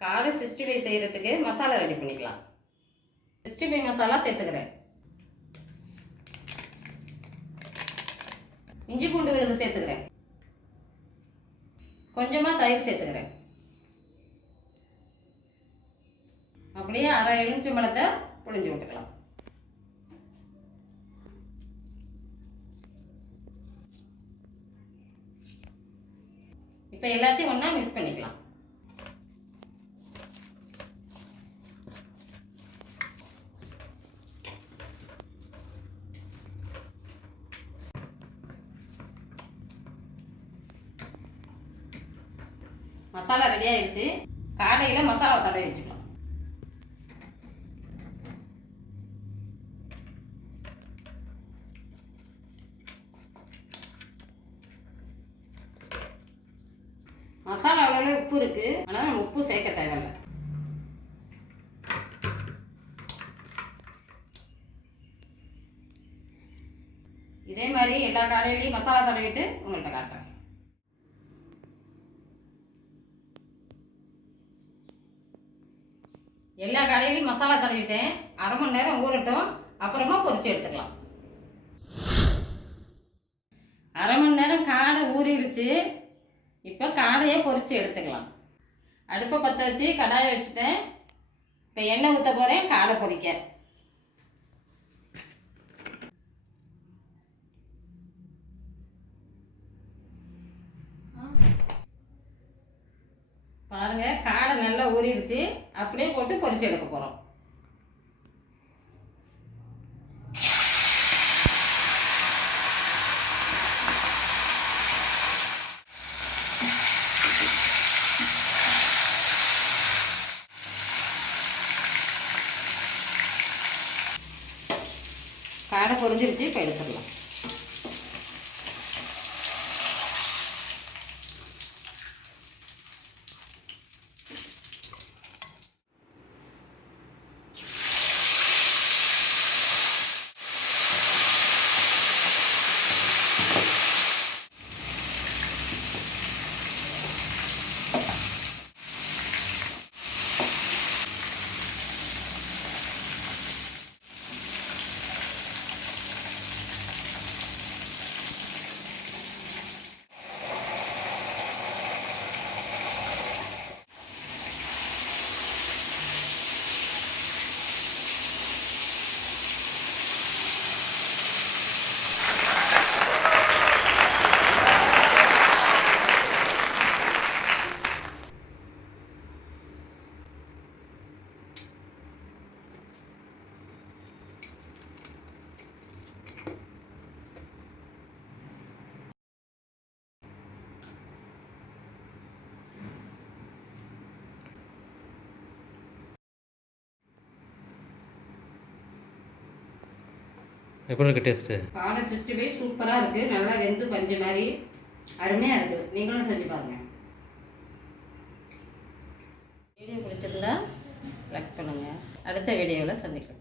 காடை 65 செய்கிறதுக்கு மசாலா ரெடி பண்ணிக்கலாம். 65 மசாலா சேர்த்துக்கிறேன். இஞ்சி பூண்டு விழுது சேர்த்துக்கிறேன். கொஞ்சமாக தயிர் சேர்த்துக்கிறேன். அப்படியே அரை எலுமிச்சம்பழத்தை புழிஞ்சு விட்டுக்கலாம். இப்போ எல்லாத்தையும் ஒன்றா மிக்ஸ் பண்ணிக்கலாம். மசாலா ரெடி ஆயிடுச்சு. காடையில் மசாலா தடவி வச்சுக்கலாம். மசாலா அவ்வளோ உப்பு இருக்குது, ஆனால் நம்ம உப்பு சேர்க்க தேவையில்லை. இதே மாதிரி எல்லா காடையிலையும் மசாலா தடவிட்டு உங்கள்கிட்ட காட்டுறேன். எல்லா காடையிலையும் மசாலா தடவிட்டேன். அரை மணி நேரம் ஊறட்டும், அப்புறமா பொரிச்சு எடுத்துக்கலாம். அரை மணி நேரம் காடை ஊறிடுச்சு. இப்போ காடையை பொரித்து எடுத்துக்கலாம். அடுப்பை பற்ற வச்சு கடாயை வச்சுட்டேன். இப்போ எண்ணெய் ஊற்ற போகிறேன் காடை பொரிக்க. பாருங்கள், காடை நல்லா ஊறிடுச்சு. அப்படியே போட்டு பொரிச்சு எடுக்க போகிறோம். காடை பொரிஞ்சிருச்சு. இப்போ எடுத்துடலாம். எப்படி இருக்குது டேஸ்ட்டு? காடை 65 சூப்பராக இருக்குது. நல்லா வெந்து பஞ்சு மாதிரி அருமையாக இருக்குது. நீங்களும் செஞ்சு பாருங்கள். வீடியோ பிடிச்சிருந்தா லைக் பண்ணுங்கள். அடுத்த வீடியோவில் சந்திக்கலாம்.